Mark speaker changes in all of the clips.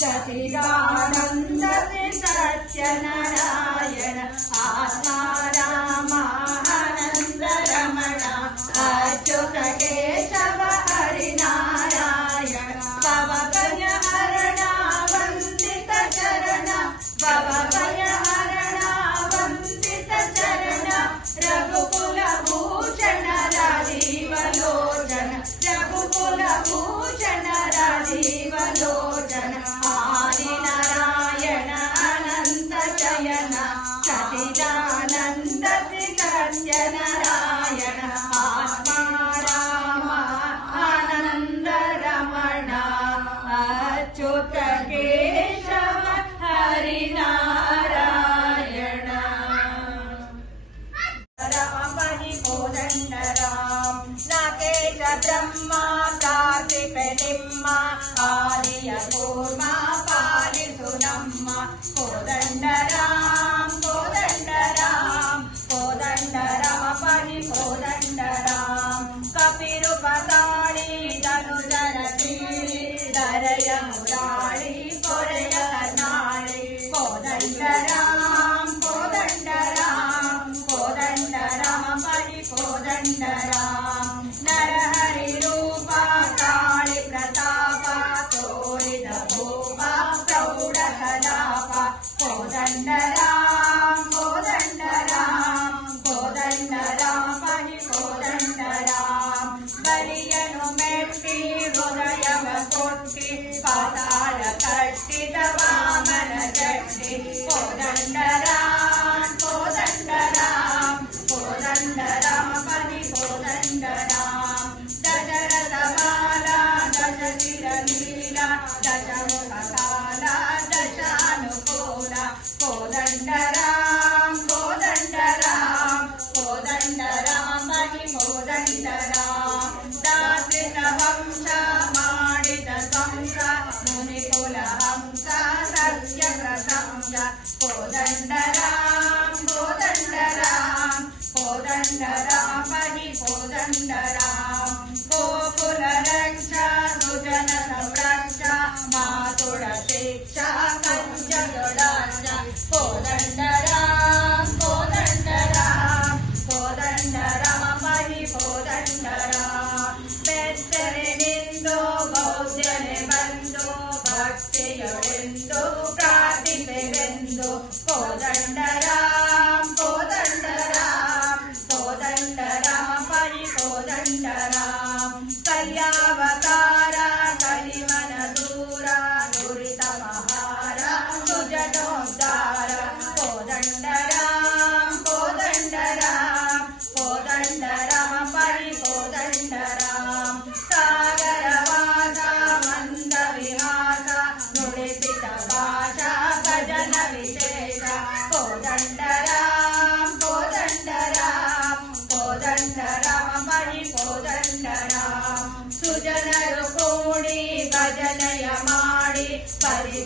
Speaker 1: सचिदानन्द सत्यनारायण आत्मा रामानन्द रमण अच्युत केशव हरिना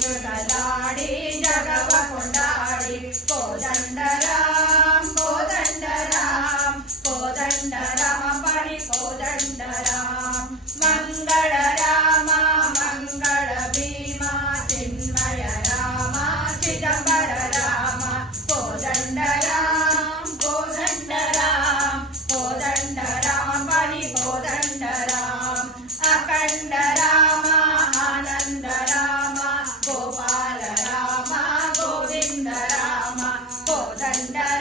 Speaker 1: జగదాడి జగవ కొండాడి కోదండరాం కోదండరాం కోదండరామ పడి కోదండరాం. మంగళరాం. 간다.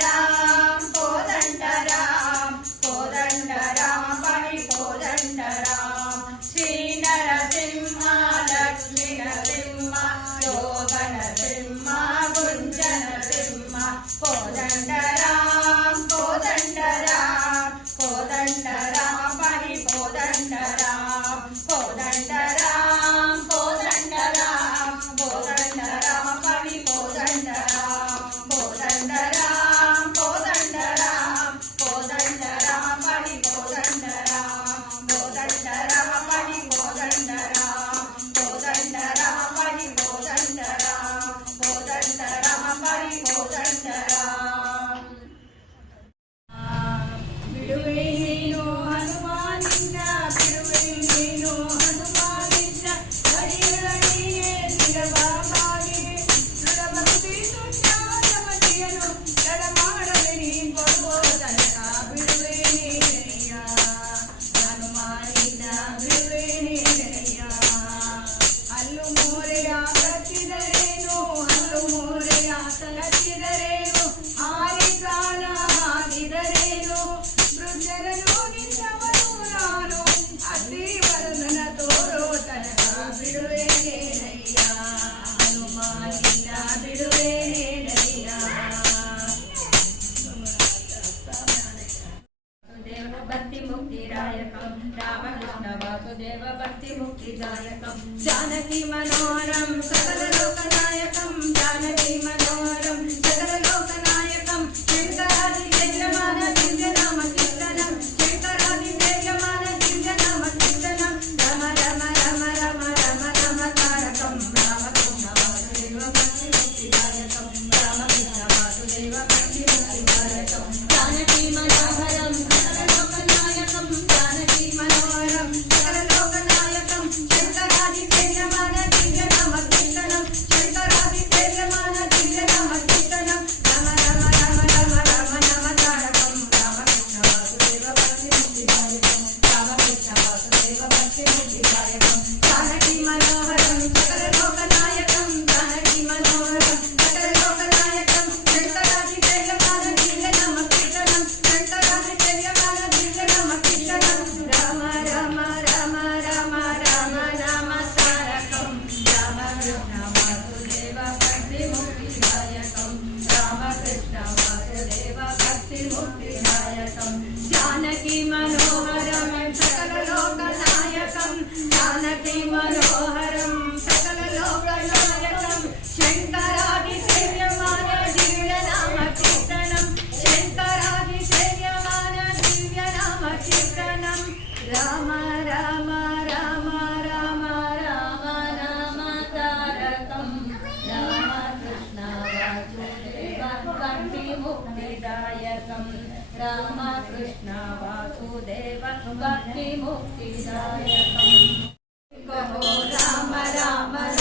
Speaker 1: मनोरम सकल लोकनायक जानकी मनोहरं जानकी भक्तिमुक्तिदायकम् रामकृष्ण वासुदेव क्तिदायकम् राम राम।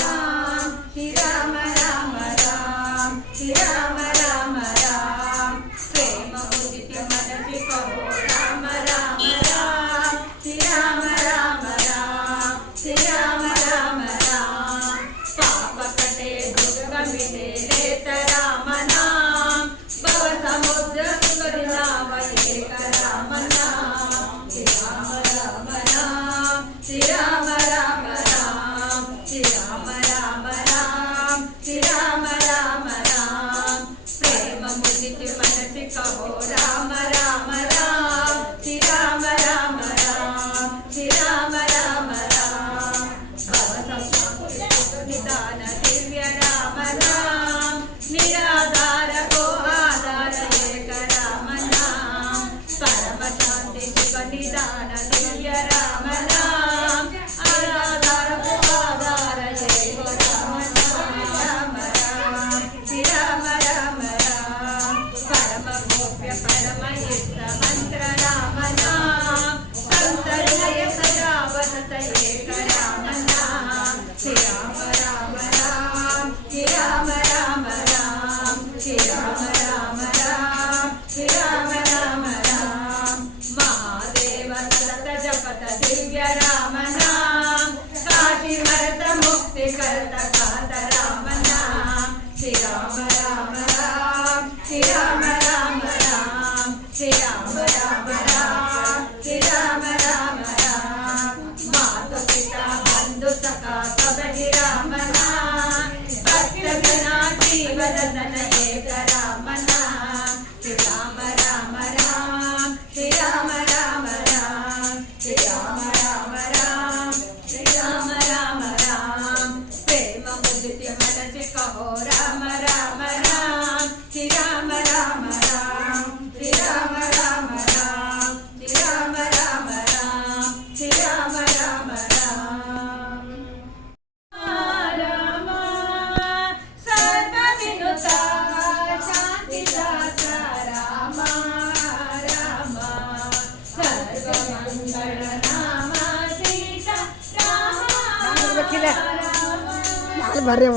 Speaker 1: ಮ್ಯಾಲೆ ಬರ್ರಿ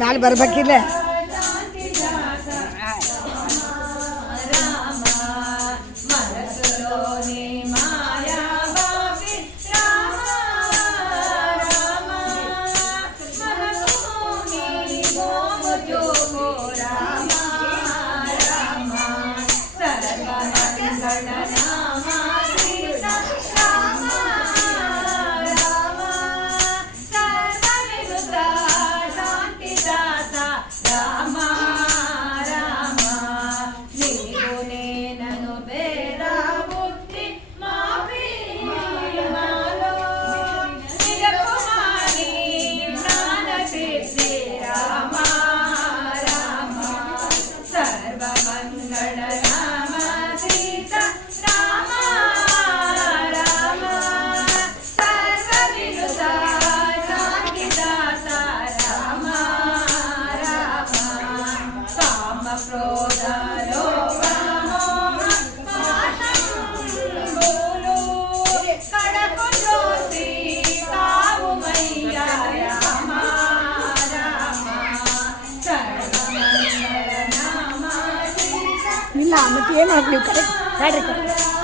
Speaker 1: ಮ್ಯಾಲೆ ಬರ್ಬೇಕಿಲ್ಲ.
Speaker 2: ಏನು ಆಗ್ಲಿ
Speaker 1: ಕರೆಕ್ಟ್